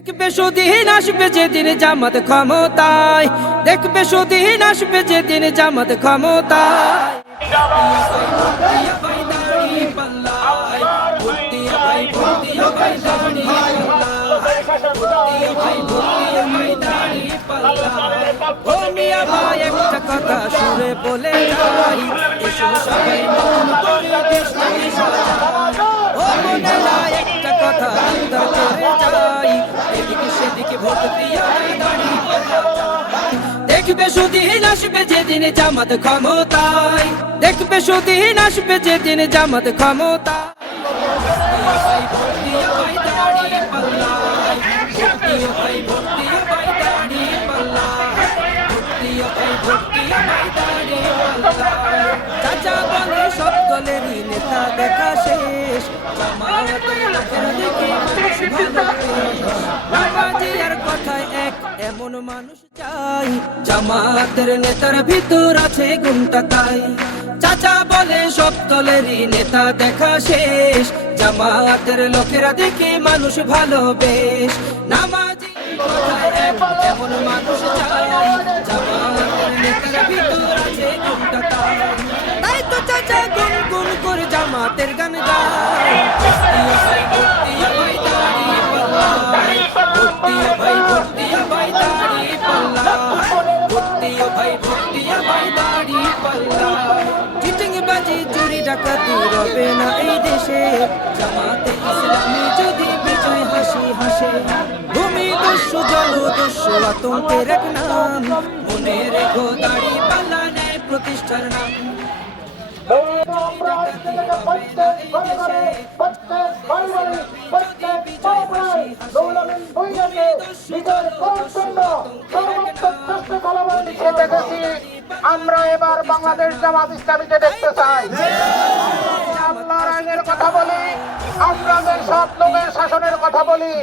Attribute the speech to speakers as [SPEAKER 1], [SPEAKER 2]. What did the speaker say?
[SPEAKER 1] দেখবে সুদিন আসবে যেদিন জামাত ক্ষমতায়। দেখবে সুদিন আসবে যেদিন জামাত ক্ষমতায়। কথা সুরে বলে সেদিকে ভোট দিয়া দাঁড়িয়ে দেখবে সুদিন আসবে যেদিন জামাত ক্ষমতায়। দেখবে সুদিন আসবে যেদিন জামাত ক্ষমতায়। চাচা বলে সব দেখা শেষ। এমন মানুষ চাই জামাতের নেতার ভিতর আছে গুণটা তাই। চাচা বলে, সব দলেরই নেতা দেখা শেষ। জামাতের লোকেরা দেখে মানুষ ভালোবেস নামাজি এমন মানুষ চাই জামাতের নেতার আছে গুণটা তাই। তাই তো চাচা গুন গুন করে জামাতের গান গায়। ডাকাতি রবে না এই দেশে জামাতে ইসলামী যদি বিজয় হাসি হাসে ভূমি দস্যু জল দস্যু আতঙ্কের এক নাম মনে রেখো দাড়ি পাল্লা নেয় প্রতিষ্ঠার নাম
[SPEAKER 2] আমরা এবার বাংলাদেশ জামাত ইসলামীকে দেখতে চাই। আল্লাহর আইনের কথা বলি আপনাদের সব লোকের শাসনের কথা বলি।